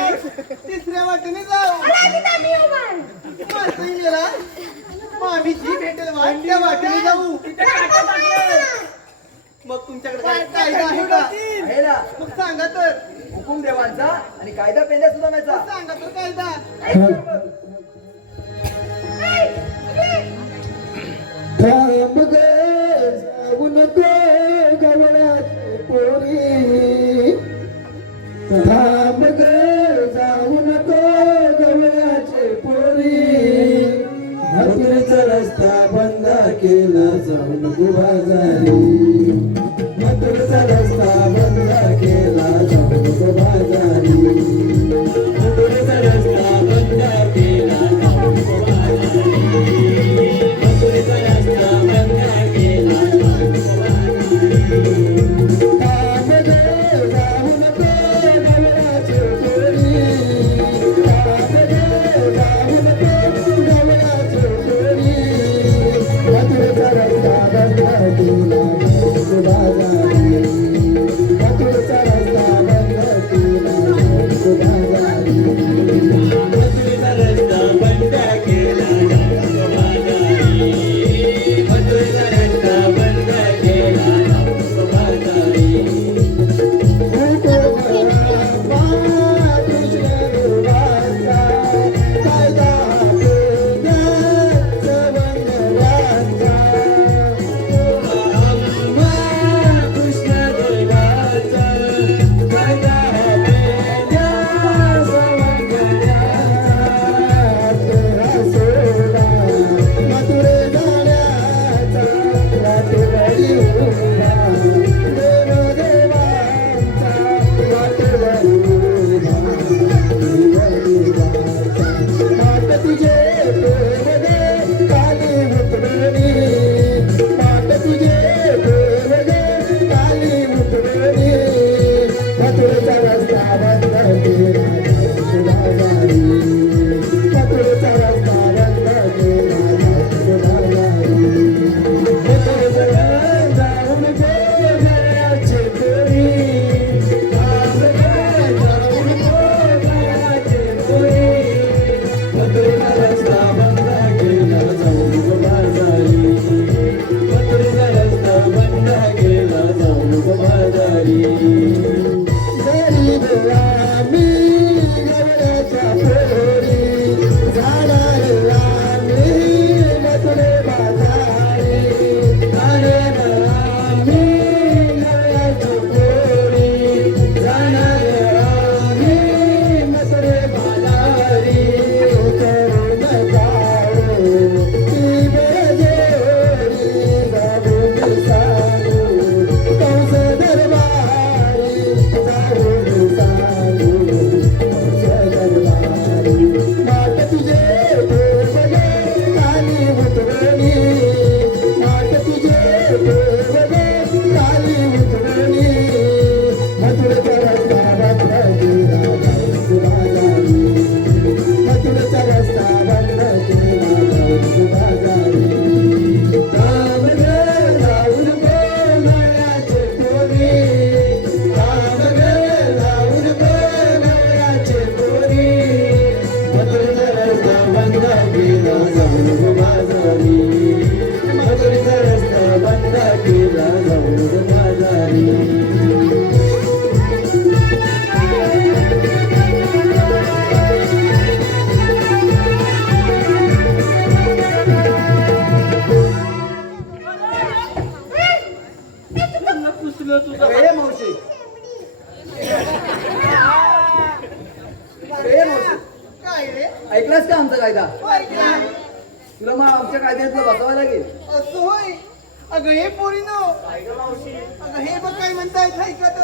आम्ही तिसऱ्या वाटेने जाऊ. माणसंही मेला. मग आम्ही जी भेटेल वाट त्या वाटेने जाऊ. मग तुमच्याकडे काय कायदा आहे का? आहे ना. मग सांगा तर. हुकूम देवांचा आणि कायदा पेंड्या सुधारायचा. सांगा तर कायदा. थांब गे जाऊ नको गवळ्याची पोरी. थांब गे जाऊ नको गवळ्याची पोरी. मथुरेचा रस्ता बंद केला जाऊ नको बाजारी. मथुरेचा रस्ता बंद केला जाऊ नको बाजारी. मथुरेचा रस्ता बंद केला जाऊ नको बाजारी. मथुरेचा रस्ता बंद केला जाऊ नको बाजारी. थांब गे जाऊ नको गवळ्याची पोरी. थांब गे जाऊ नको गवळ्याची पोरी. मथुरेचा रस्ता बंद केला जाऊ नको बाजारी. मथुरेचा रस्ता बंद केला जाऊ नको बाजारी. मथुरेचा रस्ता बंद केला जाऊ नको बाजारी. मथुरेचा रस्ता बंद केला जाऊ नको बाजारी. अरे मावशी. अरे मावशी. काय रे? ऐकलास का आमचा कायदा? ऐकला. तुला मग आमच्या कायद्यातलं बसवावं लागेल. असं होय. अगं हे पोरीनो. अगं हे बघ काय म्हणतायत ऐकत.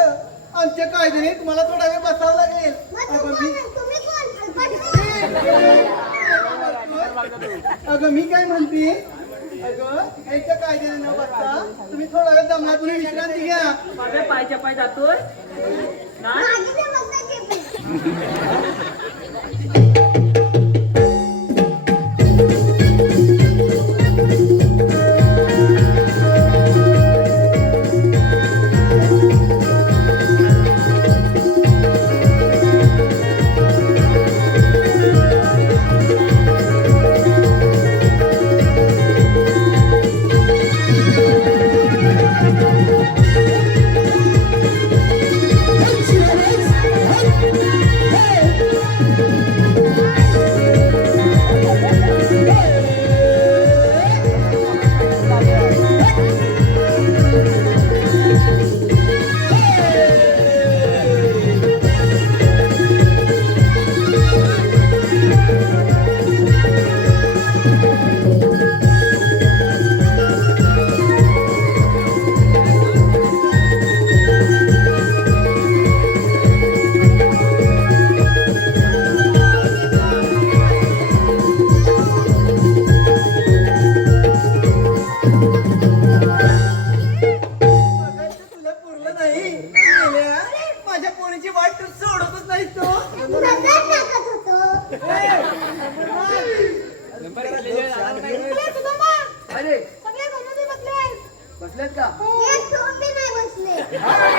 आमच्या कायद्याने तुम्हाला थोडा वेळ बसावं लागेल. अगं मी काय म्हणते. अगं यांच्या कायद्याने न बसता तुम्ही थोडा वेळ दमला तुम्ही विश्रांती घ्या. माझ्या पायच्या पाय जातोय ना. रे सगळे घरून बसले बसलेत का एक झोंबी नाही बसले हा?